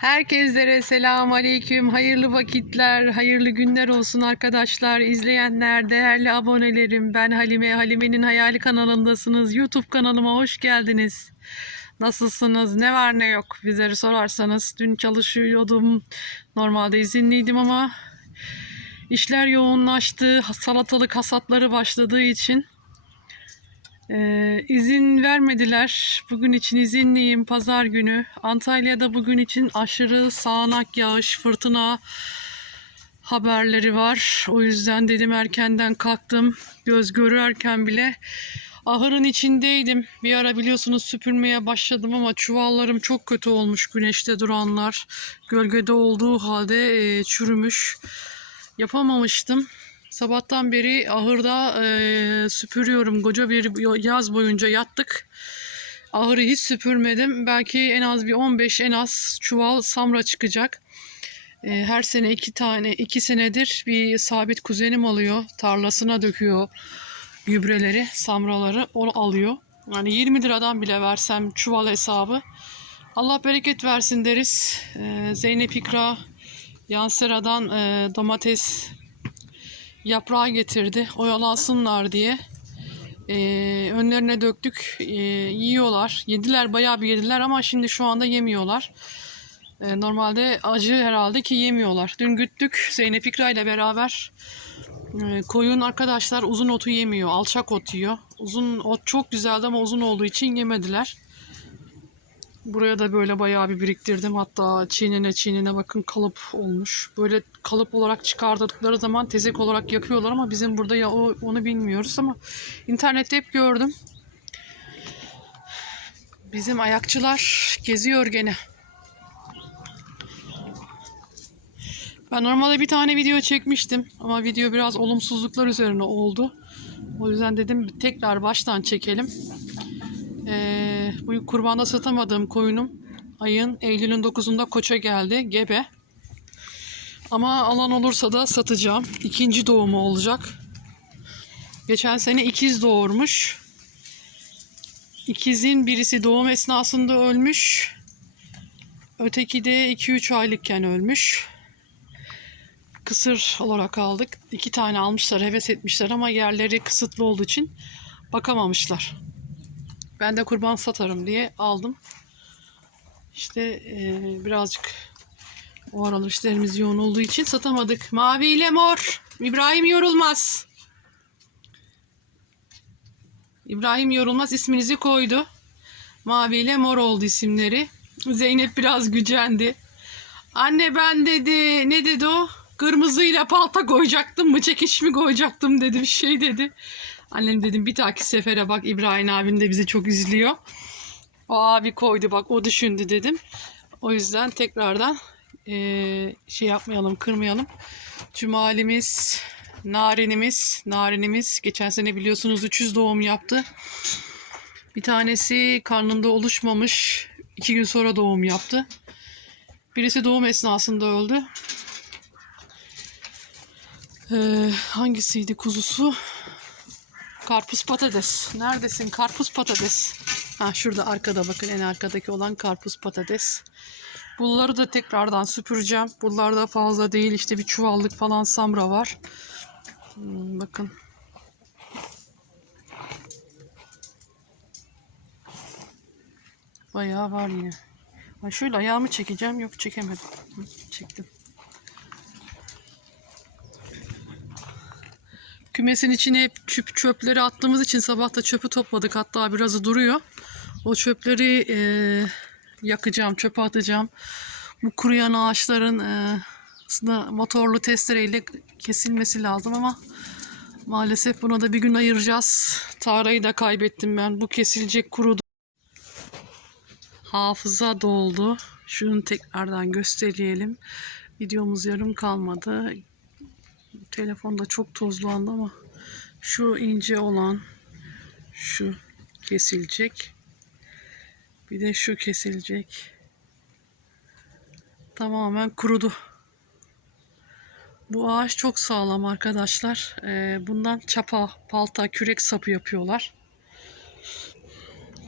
Herkeslere selam aleyküm. Hayırlı vakitler, hayırlı günler olsun arkadaşlar. İzleyenler, değerli abonelerim. Ben Halime. Halime'nin Hayali kanalındasınız. YouTube kanalıma hoş geldiniz. Nasılsınız? Ne var ne yok? Bizleri sorarsanız dün çalışıyordum. Normalde izinliydim ama işler yoğunlaştı. Salatalık hasatları başladığı için ee, izin vermediler. Bugün için izinliyim pazar günü. Antalya'da bugün için aşırı sağanak yağış, fırtına haberleri var. O yüzden dedim erkenden kalktım. Göz görürken bile ahırın içindeydim. Bir ara biliyorsunuz süpürmeye başladım ama çuvallarım çok kötü olmuş güneşte duranlar. Gölgede olduğu halde e, çürümüş. Yapamamıştım. Sabahtan beri ahırda e, süpürüyorum. Koca bir yaz boyunca yattık. Ahırı hiç süpürmedim. Belki en az bir 15 en az çuval samra çıkacak. E, her sene iki tane, iki senedir bir sabit kuzenim alıyor. Tarlasına döküyor gübreleri, samraları. O alıyor. Yani 20 liradan bile versem çuval hesabı. Allah bereket versin deriz. E, Zeynep İkra Yansera'dan e, domates yaprağı getirdi oyalansınlar diye. Ee, önlerine döktük ee, yiyorlar. Yediler bayağı bir yediler ama şimdi şu anda yemiyorlar. Ee, normalde acı herhalde ki yemiyorlar. Dün güttük Zeynep İkra ile beraber. Ee, koyun arkadaşlar uzun otu yemiyor. Alçak ot yiyor. Uzun ot çok güzeldi ama uzun olduğu için yemediler. Buraya da böyle bayağı bir biriktirdim. Hatta çiğnene çiğnene bakın kalıp olmuş. Böyle kalıp olarak çıkardıkları zaman tezek olarak yakıyorlar ama bizim burada ya onu bilmiyoruz ama internette hep gördüm. Bizim ayakçılar geziyor gene. Ben normalde bir tane video çekmiştim ama video biraz olumsuzluklar üzerine oldu. O yüzden dedim tekrar baştan çekelim. Ee, bu kurbanda satamadığım koyunum ayın Eylül'ün 9'unda koça geldi. Gebe. Ama alan olursa da satacağım. İkinci doğumu olacak. Geçen sene ikiz doğurmuş. İkizin birisi doğum esnasında ölmüş. Öteki de 2-3 aylıkken ölmüş. Kısır olarak aldık. İki tane almışlar, heves etmişler ama yerleri kısıtlı olduğu için bakamamışlar. Ben de kurban satarım diye aldım. İşte e, birazcık o aralar işlerimiz yoğun olduğu için satamadık. Mavi ile mor. İbrahim Yorulmaz. İbrahim Yorulmaz isminizi koydu. Mavi ile mor oldu isimleri. Zeynep biraz gücendi. Anne ben dedi ne dedi o? Kırmızıyla palta koyacaktım mı çekiş mi koyacaktım dedi bir şey dedi. Annem dedim bir dahaki sefere bak İbrahim abim de bizi çok izliyor. O abi koydu bak o düşündü dedim. O yüzden tekrardan eee, şey yapmayalım kırmayalım. Cumalimiz, Narinimiz, Narinimiz geçen sene biliyorsunuz 300 doğum yaptı. Bir tanesi karnında oluşmamış. iki gün sonra doğum yaptı. Birisi doğum esnasında öldü. Ee, hangisiydi kuzusu? Karpuz patates. Neredesin? Karpuz patates. Ha şurada arkada bakın en arkadaki olan karpuz patates. Bunları da tekrardan süpüreceğim. Bunlarda fazla değil işte bir çuvallık falan samra var. Hmm, bakın. Bayağı var yine. Ha şöyle ayağımı çekeceğim. Yok çekemedim. Çektim. Kümesin içine hep çöp, çöpleri attığımız için sabah da çöpü topladık. Hatta birazı duruyor. O çöpleri e, yakacağım, çöpe atacağım. Bu kuruyan ağaçların e, aslında motorlu testereyle kesilmesi lazım ama maalesef buna da bir gün ayıracağız. Tarayı da kaybettim ben. Bu kesilecek kurudu. Hafıza doldu. Şunu tekrardan gösterelim. Videomuz yarım kalmadı. Telefonda çok tozlandı ama şu ince olan şu kesilecek. Bir de şu kesilecek. Tamamen kurudu. Bu ağaç çok sağlam arkadaşlar. Ee, bundan çapa, palta, kürek sapı yapıyorlar.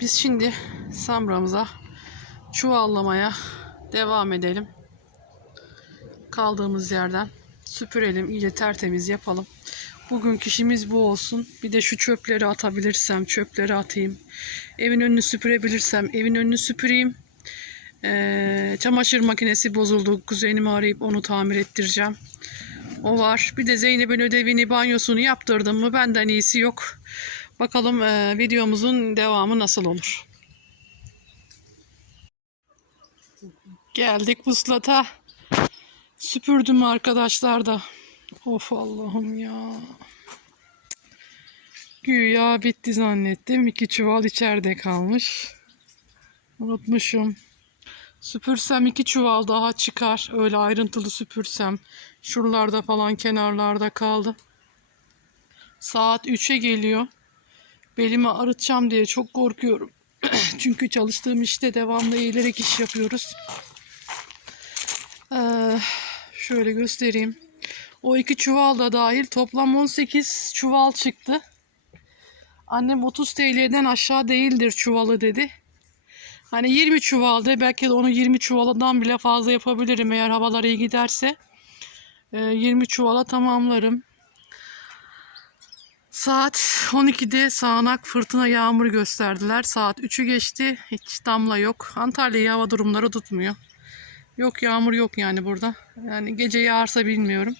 Biz şimdi samramıza çuvallamaya devam edelim. Kaldığımız yerden süpürelim, iyice tertemiz yapalım. Bugünkü işimiz bu olsun. Bir de şu çöpleri atabilirsem çöpleri atayım. Evin önünü süpürebilirsem evin önünü süpüreyim. Ee, çamaşır makinesi bozuldu. Kuzenimi arayıp onu tamir ettireceğim. O var. Bir de Zeynep'in ödevini, banyosunu yaptırdım mı benden iyisi yok. Bakalım e, videomuzun devamı nasıl olur. Geldik vuslata. Süpürdüm arkadaşlar da. Of Allah'ım ya. Güya bitti zannettim. İki çuval içeride kalmış. Unutmuşum. Süpürsem iki çuval daha çıkar. Öyle ayrıntılı süpürsem. Şuralarda falan kenarlarda kaldı. Saat 3'e geliyor. Belimi arıtacağım diye çok korkuyorum. Çünkü çalıştığım işte devamlı eğilerek iş yapıyoruz. Ee, şöyle göstereyim. O iki çuval da dahil toplam 18 çuval çıktı. Annem 30 TL'den aşağı değildir çuvalı dedi. Hani 20 çuvalda belki de onu 20 çuvalından bile fazla yapabilirim eğer havalar iyi giderse. Ee, 20 çuvala tamamlarım. Saat 12'de sağanak fırtına yağmur gösterdiler. Saat 3'ü geçti. Hiç damla yok. Antalya'yı hava durumları tutmuyor. Yok yağmur yok yani burada. Yani gece yağarsa bilmiyorum.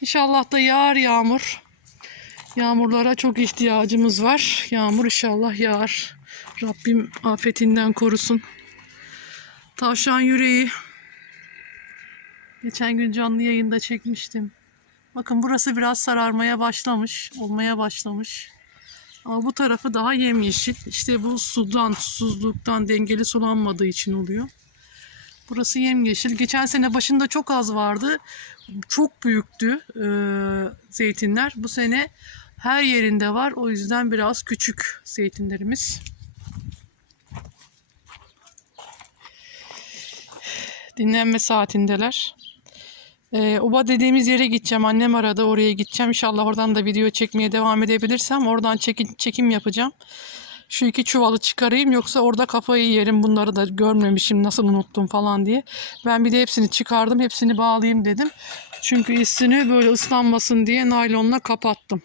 İnşallah da yağar yağmur. Yağmurlara çok ihtiyacımız var. Yağmur inşallah yağar. Rabbim afetinden korusun. Tavşan yüreği. Geçen gün canlı yayında çekmiştim. Bakın burası biraz sararmaya başlamış, olmaya başlamış. Ama bu tarafı daha yemyeşil. İşte bu sudan, susuzluktan dengeli sulanmadığı için oluyor. Burası yemyeşil. Geçen sene başında çok az vardı. Çok büyüktü e, zeytinler. Bu sene her yerinde var. O yüzden biraz küçük zeytinlerimiz. Dinlenme saatindeler. Ee, Oba dediğimiz yere gideceğim. Annem aradı. Oraya gideceğim. İnşallah oradan da video çekmeye devam edebilirsem oradan çekim, çekim yapacağım. Şu iki çuvalı çıkarayım yoksa orada kafayı yerim. Bunları da görmemişim nasıl unuttum falan diye. Ben bir de hepsini çıkardım. Hepsini bağlayayım dedim. Çünkü üstünü böyle ıslanmasın diye naylonla kapattım.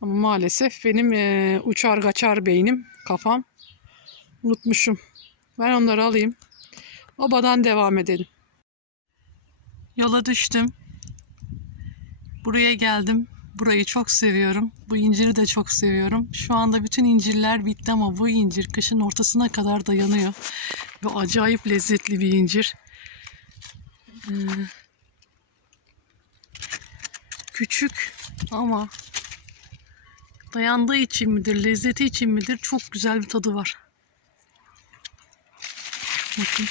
Ama maalesef benim e, uçar kaçar beynim, kafam unutmuşum. Ben onları alayım. Obadan devam edelim. Yola düştüm. Buraya geldim. Burayı çok seviyorum. Bu inciri de çok seviyorum. Şu anda bütün incirler bitti ama bu incir kışın ortasına kadar dayanıyor. Ve acayip lezzetli bir incir. Ee, küçük ama dayandığı için midir, lezzeti için midir çok güzel bir tadı var. Bakın.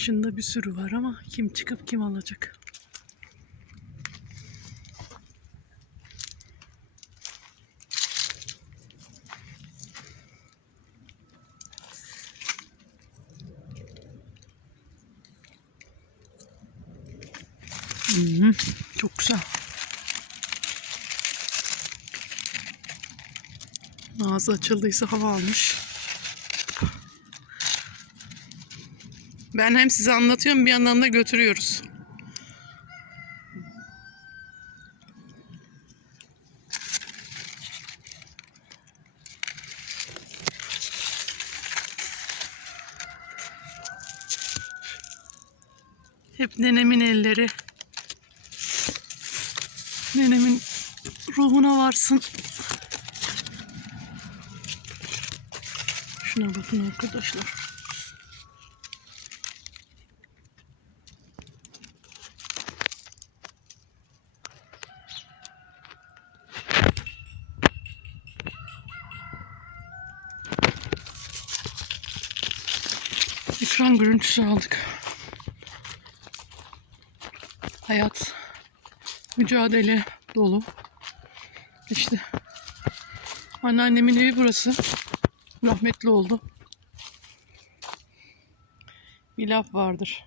Başında bir sürü var ama kim çıkıp kim alacak? Hmm, çok güzel. Ağzı açıldıysa hava almış. Ben hem size anlatıyorum bir yandan da götürüyoruz. Hep nenemin elleri. Nenemin ruhuna varsın. Şuna bakın arkadaşlar. Ekran görüntüsü aldık. Hayat, mücadele dolu. İşte anneannemin evi burası. Rahmetli oldu. Bir laf vardır.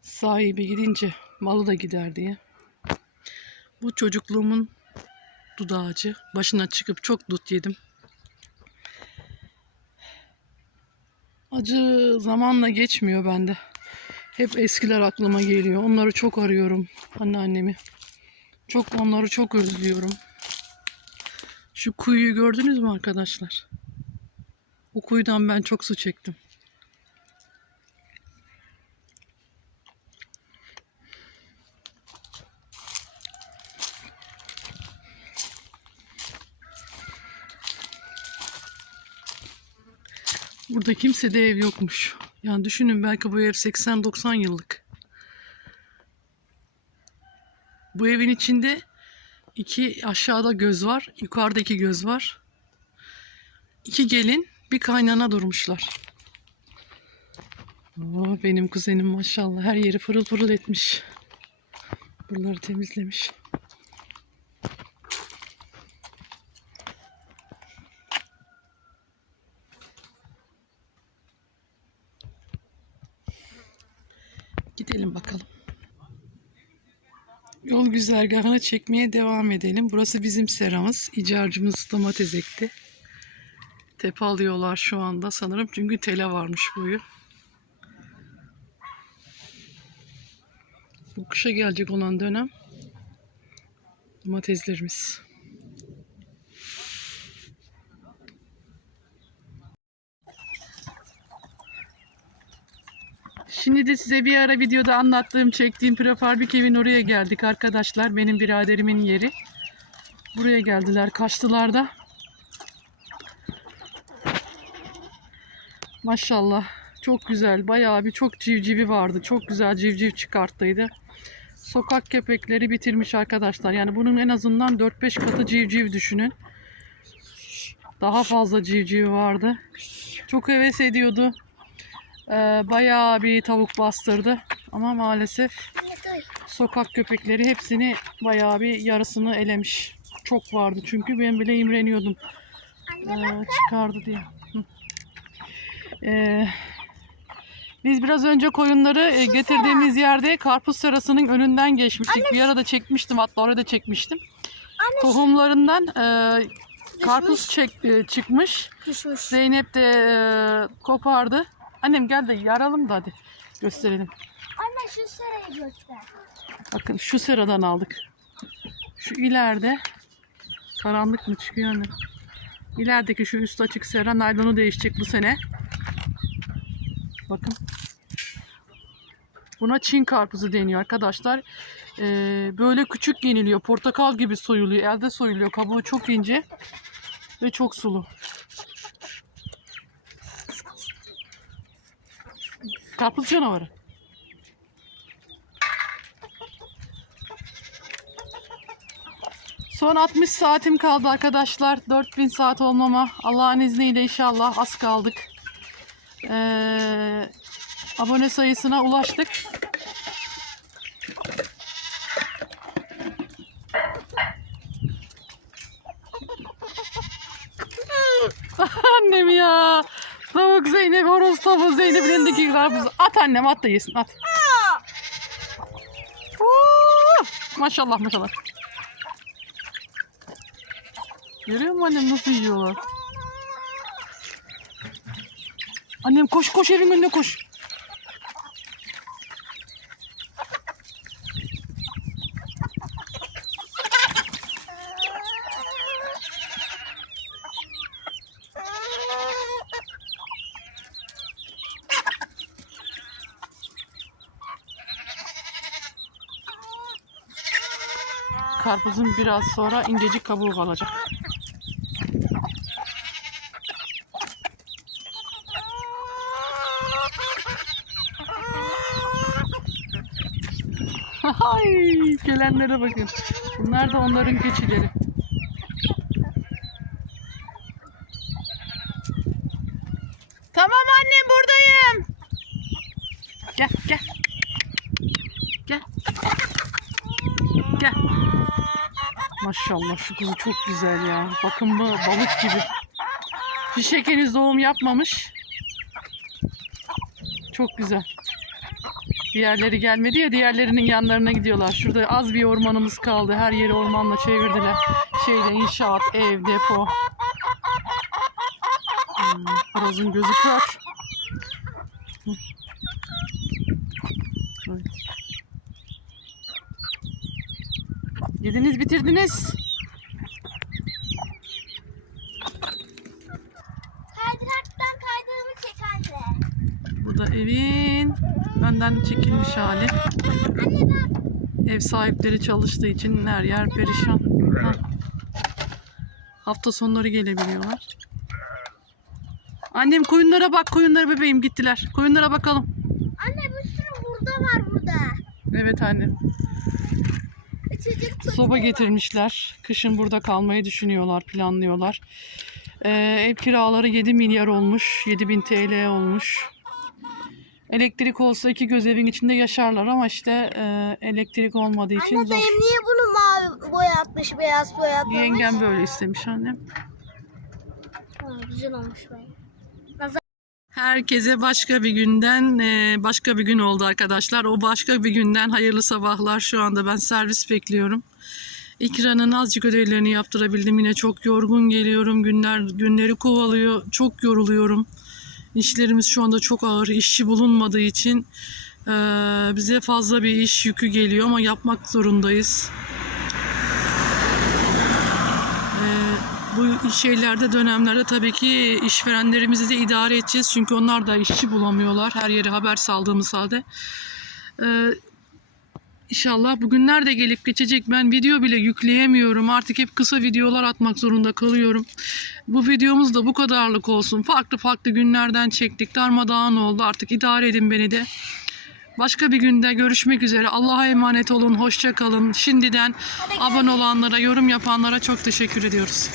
Sahibi gidince malı da gider diye. Bu çocukluğumun dudağacı. Başına çıkıp çok dut yedim. Acı zamanla geçmiyor bende. Hep eskiler aklıma geliyor. Onları çok arıyorum. Anneannemi. Çok onları çok özlüyorum. Şu kuyuyu gördünüz mü arkadaşlar? O kuyudan ben çok su çektim. Burada kimse de ev yokmuş. Yani düşünün belki bu ev 80-90 yıllık. Bu evin içinde iki aşağıda göz var, yukarıda iki göz var. İki gelin, bir kaynana durmuşlar. Oo, benim kuzenim maşallah her yeri pırıl pırıl etmiş. Buraları temizlemiş. Gidelim bakalım. Yol güzergahını çekmeye devam edelim. Burası bizim seramız. İcarcımız domates ekti. Tepe alıyorlar şu anda sanırım. Çünkü tele varmış boyu. Bu kışa gelecek olan dönem domateslerimiz. Şimdi de size bir ara videoda anlattığım, çektiğim prefabrik evin oraya geldik arkadaşlar. Benim biraderimin yeri. Buraya geldiler, kaçtılar da. Maşallah. Çok güzel. Bayağı bir çok civcivi vardı. Çok güzel civciv çıkarttıydı. Sokak köpekleri bitirmiş arkadaşlar. Yani bunun en azından 4-5 katı civciv düşünün. Daha fazla civciv vardı. Çok heves ediyordu. Ee, bayağı bir tavuk bastırdı. Ama maalesef sokak köpekleri hepsini bayağı bir yarısını elemiş. Çok vardı çünkü ben bile imreniyordum. Ee, çıkardı diye. Ee, biz biraz önce koyunları e, getirdiğimiz yerde karpuz serasının önünden geçmiştik. Bir arada çekmiştim hatta orada çekmiştim. Tohumlarından e, karpuz çek, e, çıkmış. Düşmüş. Zeynep de e, kopardı. Annem gel de yaralım da hadi gösterelim. Anne şu sırayı göster. Bakın şu sıradan aldık. Şu ileride karanlık mı çıkıyor annem? İlerideki şu üst açık sera naylonu değişecek bu sene. Bakın. Buna Çin karpuzu deniyor arkadaşlar. Ee, böyle küçük yeniliyor. Portakal gibi soyuluyor. Elde soyuluyor. Kabuğu çok ince ve çok sulu. Karpuz canavarı. Son 60 saatim kaldı arkadaşlar. 4000 saat olmama. Allah'ın izniyle inşallah az kaldık. Ee, abone sayısına ulaştık. Annem ya. Tavuk Zeynep, horoz tavuğu Zeynep'in elindeki karpuzu. At annem at da yesin at. Maşallah maşallah. Görüyor musun annem nasıl yiyorlar? Annem koş koş evin önüne koş. Karpuzun biraz sonra incecik kabuğu kalacak. Ay, gelenlere bakın. Bunlar da onların keçileri. Tamam annem buradayım. Gel. Gel. Maşallah şu kuzu çok güzel ya. Bakın bu balık gibi. Fişek henüz doğum yapmamış. Çok güzel. Diğerleri gelmedi ya diğerlerinin yanlarına gidiyorlar. Şurada az bir ormanımız kaldı. Her yeri ormanla çevirdiler. Şeyde inşaat, ev, depo. Hmm, gözü kör. Yediniz bitirdiniz. Kaydıraktan kaydığımı çek anne. Bu da evin önden çekilmiş hali. Anne bak. Ev sahipleri çalıştığı için her yer perişan. Ha. Hafta sonları gelebiliyorlar. Annem koyunlara bak koyunlara bebeğim gittiler. Koyunlara bakalım. Anne bir sürü burada var burada. Evet annem. Soba getirmişler. Kışın burada kalmayı düşünüyorlar, planlıyorlar. Ee, ev kiraları 7 milyar olmuş. 7000 TL olmuş. Elektrik olsa iki göz evin içinde yaşarlar ama işte e, elektrik olmadığı için Anne zor. dayım niye bunu mavi boyatmış, beyaz boyatmamış? Yengem böyle istemiş annem. Ha, güzel olmuş be. Herkese başka bir günden e, başka bir gün oldu arkadaşlar. O başka bir günden hayırlı sabahlar. Şu anda ben servis bekliyorum. İkranın azıcık ödevlerini yaptırabildim. Yine çok yorgun geliyorum. Günler günleri kovalıyor. Çok yoruluyorum. İşlerimiz şu anda çok ağır. İşçi bulunmadığı için e, bize fazla bir iş yükü geliyor ama yapmak zorundayız. E, bu şeylerde dönemlerde tabii ki işverenlerimizi de idare edeceğiz. Çünkü onlar da işçi bulamıyorlar. Her yere haber saldığımız halde. Ee, İnşallah bugünler de gelip geçecek. Ben video bile yükleyemiyorum. Artık hep kısa videolar atmak zorunda kalıyorum. Bu videomuz da bu kadarlık olsun. Farklı farklı günlerden çektik. Darmadağın oldu. Artık idare edin beni de. Başka bir günde görüşmek üzere. Allah'a emanet olun. Hoşça kalın. Şimdiden abone olanlara, yorum yapanlara çok teşekkür ediyoruz.